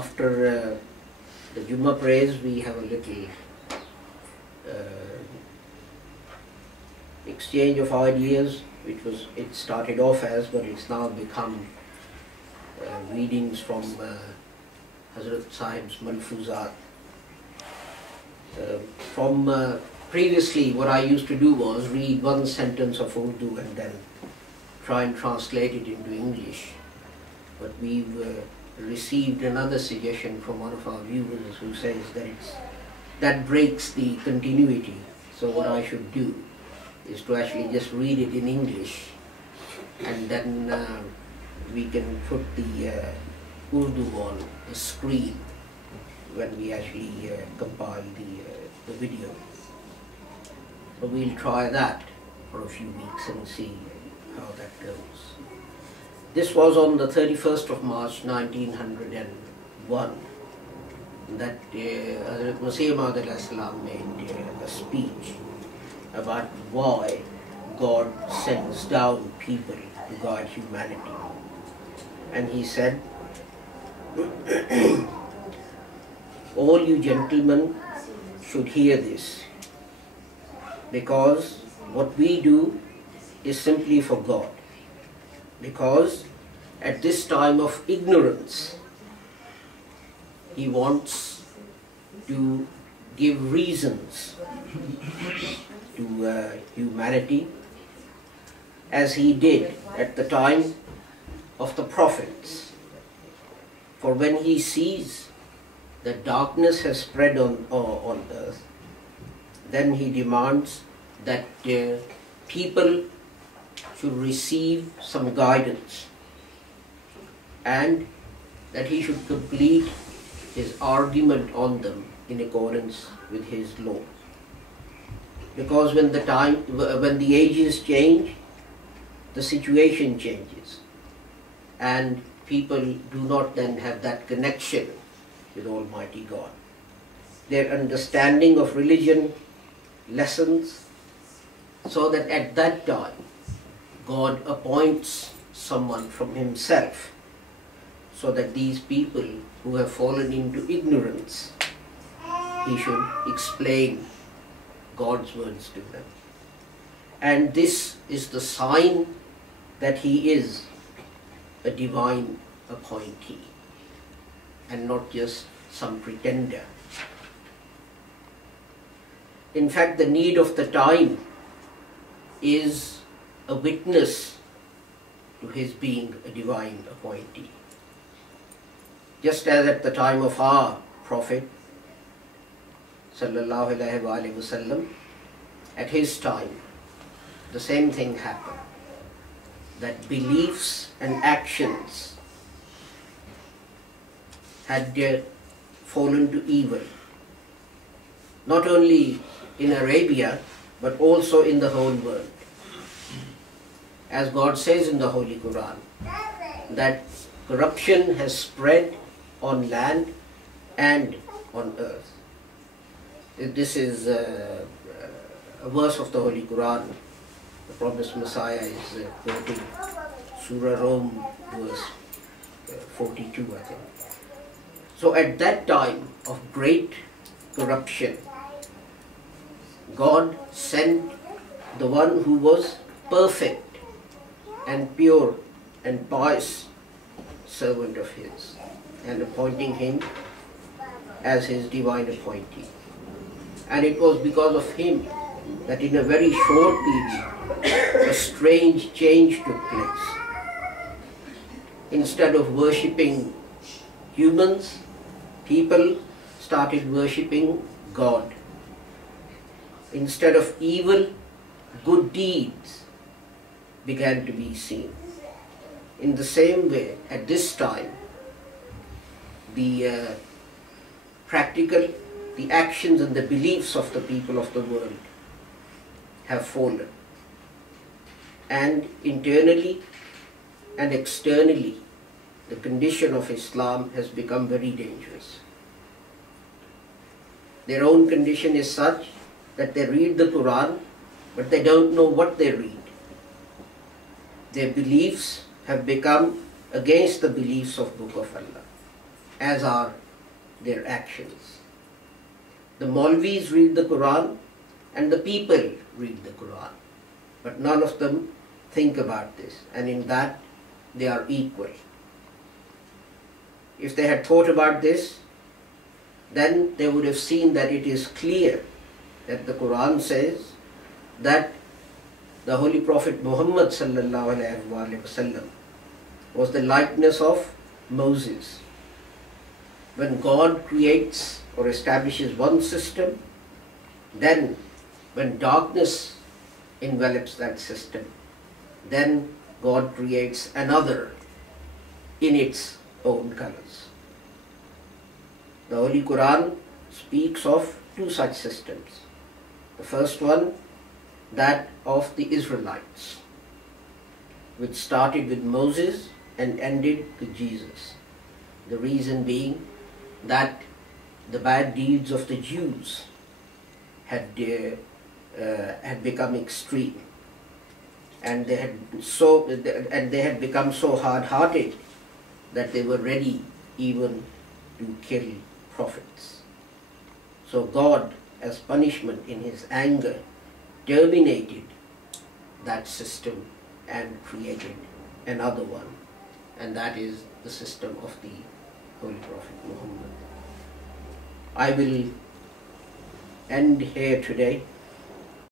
after the Jummah prayers, we have a little exchange of ideas, it started off as, but it's now become readings from Hazrat Sahib's Malfuzat. Previously, what I used to do was read one sentence of Urdu and then try and translate it into English. But we've received another suggestion from one of our viewers who says that that breaks the continuity. So what I should do is to actually just read it in English, and then we can put the Urdu on the screen when we actually compile the video. So we'll try that for a few weeks and see how that goes. This was on the 31st of March 1901 that Hazrat Masih Maud al-Islam made a speech about why God sends down people to guide humanity. And he said, all you gentlemen should hear this, because what we do is simply for God. Because at this time of ignorance, He wants to give reasons to humanity, as He did at the time of the prophets. For when He sees that darkness has spread on earth, then He demands that people should receive some guidance, and that He should complete His argument on them in accordance with His law. Because when the ages change, the situation changes, and people do not then have that connection with Almighty God. Their understanding of religion lessens, so that at that time God appoints someone from Himself, so that these people who have fallen into ignorance, He should explain God's words to them. And this is the sign that He is a divine appointee and not just some pretender. In fact, the need of the time is a witness to His being a divine appointee. Just as at the time of our Prophet sallallahu alaihi wasallam, at his time, the same thing happened. That beliefs and actions had fallen to evil, not only in Arabia, but also in the whole world. As God says in the Holy Quran, that corruption has spread on land and on earth. This is a verse of the Holy Quran. The promised Messiah is quoting Surah Rum, verse 42, I think. So at that time of great corruption, God sent the one who was perfect and pure and pious servant of His, and appointing him as His divine appointee. And it was because of him that in a very short period a strange change took place. Instead of worshipping humans, people started worshipping God. Instead of evil, good deeds began to be seen. In the same way, at this time, the actions and the beliefs of the people of the world have fallen. And internally and externally, the condition of Islam has become very dangerous. Their own condition is such that they read the Quran, but they don't know what they read. Their beliefs have become against the beliefs of Book of Allah. as are their actions. The Maulvis read the Quran and the people read the Quran, but none of them think about this, and in that they are equal. If they had thought about this, then they would have seen that it is clear that the Quran says that the Holy Prophet Muhammad sallallahu alaihi wasallam was the likeness of Moses. When God creates or establishes one system, then when darkness envelops that system, then God creates another in its own colors. The Holy Quran speaks of two such systems. The first one, that of the Israelites, which started with Moses and ended with Jesus. The reason being that the bad deeds of the Jews had become extreme, and they had become so hard-hearted that they were ready even to kill prophets. So God, as punishment in His anger, terminated that system and created another one, and that is the system of the Holy Prophet Muhammad. I will end here today.